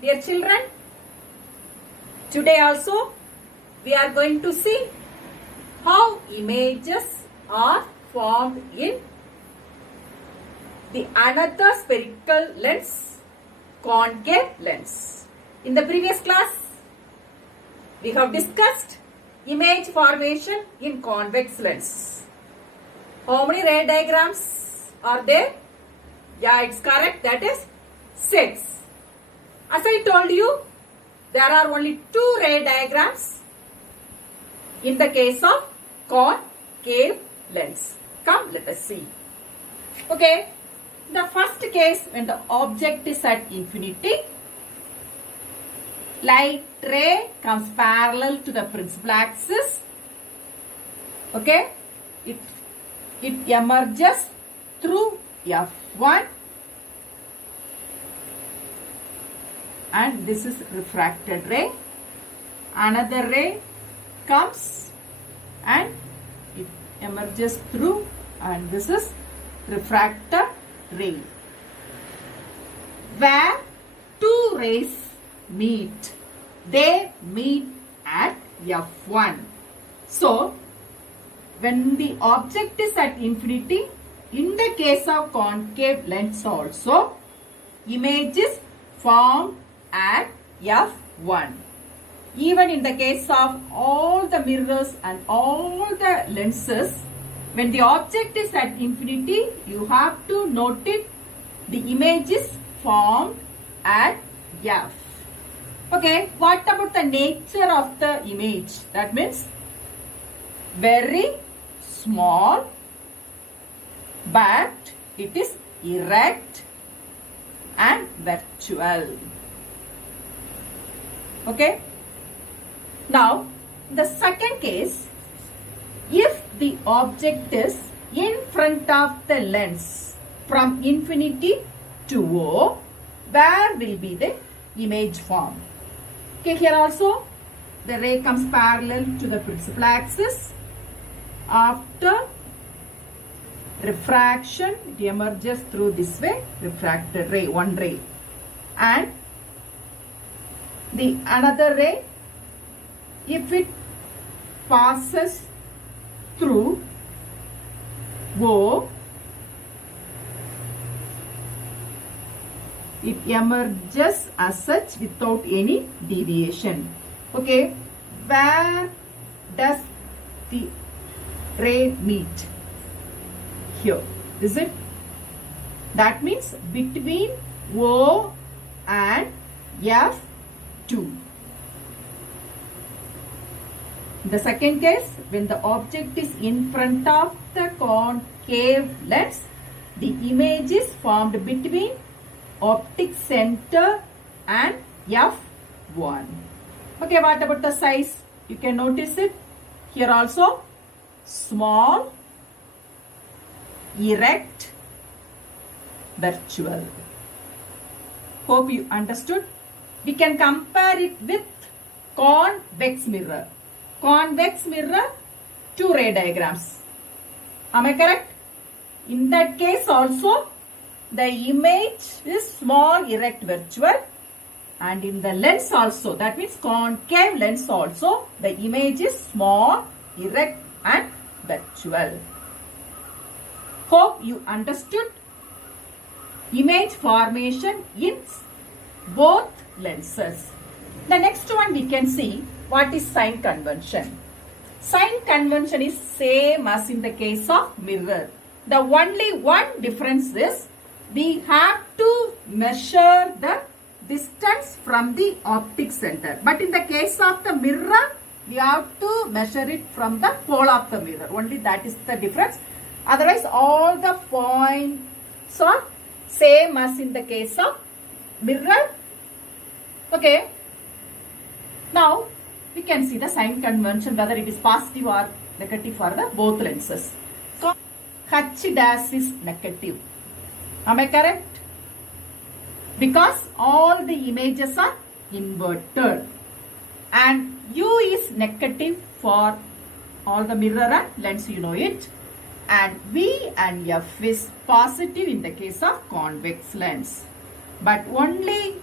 Dear children, today also we are going to see how images are formed in the another spherical lens, concave lens. In the previous class, we have discussed image formation in convex lens. How many ray diagrams are there? Yeah, it's correct. That is 6. As I told you, there are only 2 ray diagrams in the case of concave lens. Come, let us see. Okay, the first case, when the object is at infinity, light ray comes parallel to the principal axis. Okay, it emerges through F1, and this is refracted ray. Another ray comes and it emerges through, and this is refractor ray. Where 2 rays meet, they meet at F1. So, when the object is at infinity, in the case of concave lens also, image is formed at F1. Even in the case of all the mirrors and all the lenses, when the object is at infinity, you have to note it, the image is formed at F. Okay, what about the nature of the image? That means very small, but it is erect and virtual. Okay. Now, the second case, if the object is in front of the lens from infinity to O, where will be the image formed? Okay, here also the ray comes parallel to the principal axis. After refraction, it emerges through this way, refracted ray, one ray, and the another ray, if it passes through O, it emerges as such without any deviation. Okay, where does the ray meet? Here, is it? That means between O and F2. In the second case, when the object is in front of the concave lens, the image is formed between optic center and F1. Okay, what about the size? You can notice it. Here also, small, erect, virtual. Hope you understood. We can compare it with convex mirror. Convex mirror, 2 ray diagrams. Am I correct? In that case also, the image is small, erect, virtual. And in the lens also, that means concave lens also, the image is small, erect and virtual. Hope you understood image formation in both lenses. The next one we can see what is sign convention. Sign convention is same as in the case of mirror. The only one difference is we have to measure the distance from the optic center. But in the case of the mirror, we have to measure it from the pole of the mirror. Only that is the difference. Otherwise, all the points are same as in the case of mirror. Okay. Now, we can see the sign convention, whether it is positive or negative for the both lenses. So, H dash is negative. Am I correct? Because all the images are inverted. And U is negative for all the mirror and lens, you know it. And V and F is positive in the case of convex lens. But only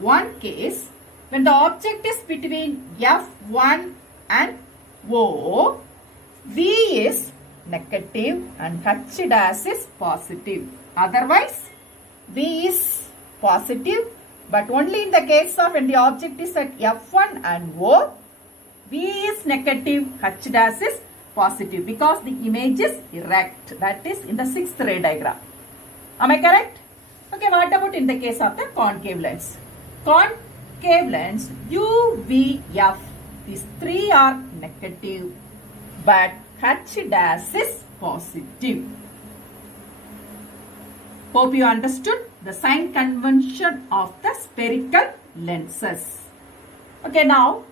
one case when the object is between F1 and O, V is negative and H dash is positive. Otherwise, V is positive, but only in the case of when the object is at F1 and O, V is negative, H dash is positive because the image is erect. That is in the sixth ray diagram. Am I correct? Okay, what about in the case of the concave lens? Concave lens, U, V, F, these three are negative, but H dash is positive. Hope you understood the sign convention of the spherical lenses. Okay, now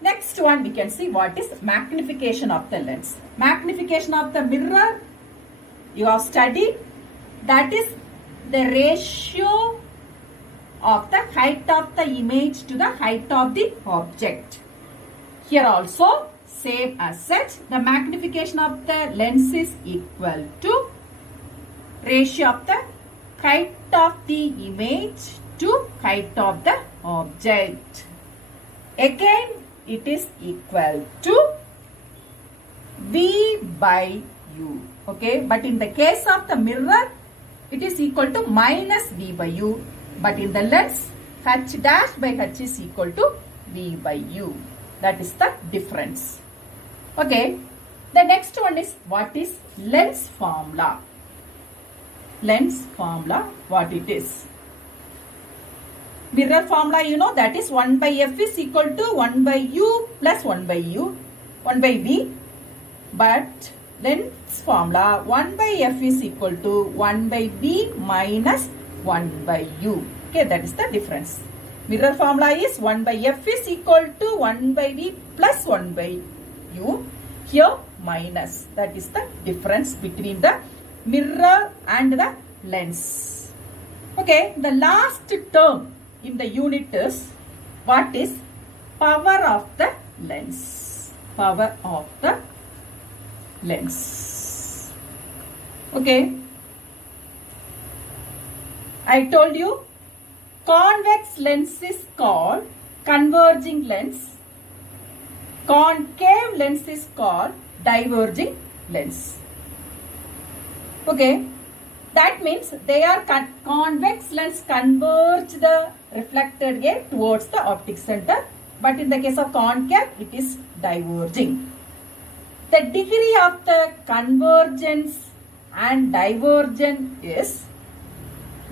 next one we can see what is magnification of the lens. Magnification of the mirror you have studied, that is the ratio of the height of the image to the height of the object. Here also same as such, the magnification of the lens is equal to ratio of the height of the image to height of the object. Again, it is equal to V by U. Okay, but in the case of the mirror, it is equal to minus V by U. But in the lens, H dash by H is equal to V by U. That is the difference. Okay, the next one is what is lens formula. Lens formula, what it is. Mirror formula, you know, that is 1 by F is equal to 1 by U plus 1 by V. But lens formula, 1 by F is equal to 1 by V minus 1 by U. Okay, that is the difference. Mirror formula is 1 by F is equal to 1 by V plus 1 by U. Here minus. That is the difference between the mirror and the lens. Okay, the last term in the unit is what is power of the lens. Power of the lens. Okay, I told you convex lens is called converging lens. Concave lens is called diverging lens. Okay, that means they are convex lens converge the reflected ray towards the optic center, but in the case of concave it is diverging. The degree of the convergence and divergence is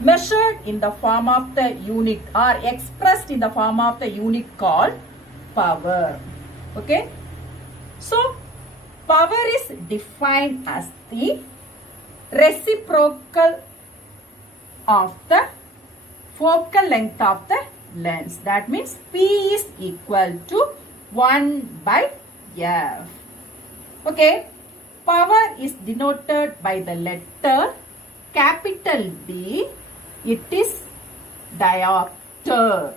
measured in the form of the unit or expressed in the form of the unit called power. Okay, so power is defined as the reciprocal of the focal length of the lens. That means P is equal to 1 by F. Okay, power is denoted by the letter capital D. It is diopter.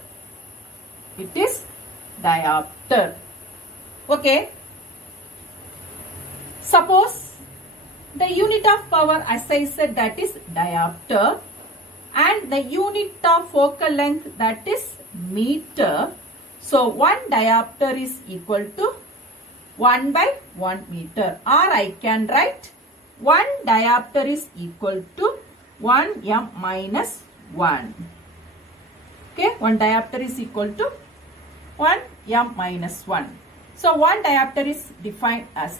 It is diopter. Okay, suppose the unit of power, as I said, that is diopter, and the unit of focal length, that is meter. So 1 diopter is equal to 1 by 1 meter, or I can write 1 diopter is equal to 1 m minus 1. Okay, 1 diopter is equal to 1 m minus 1. So 1 diopter is defined as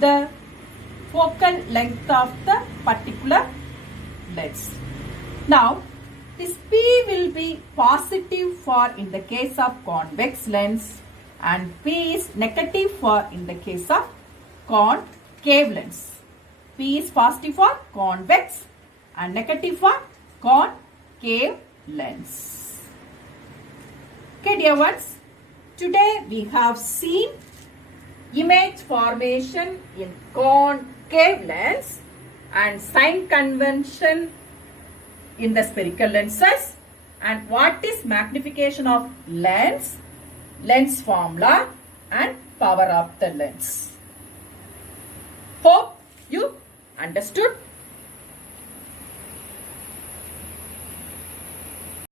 the focal length of the particular lens. Now, this P will be positive for in the case of convex lens and P is negative for in the case of concave lens. P is positive for convex and negative for concave lens. Okay, dear ones, today we have seen image formation in concave lens and sign convention in the spherical lenses, and what is magnification of lens, lens formula and power of the lens. Hope you understood.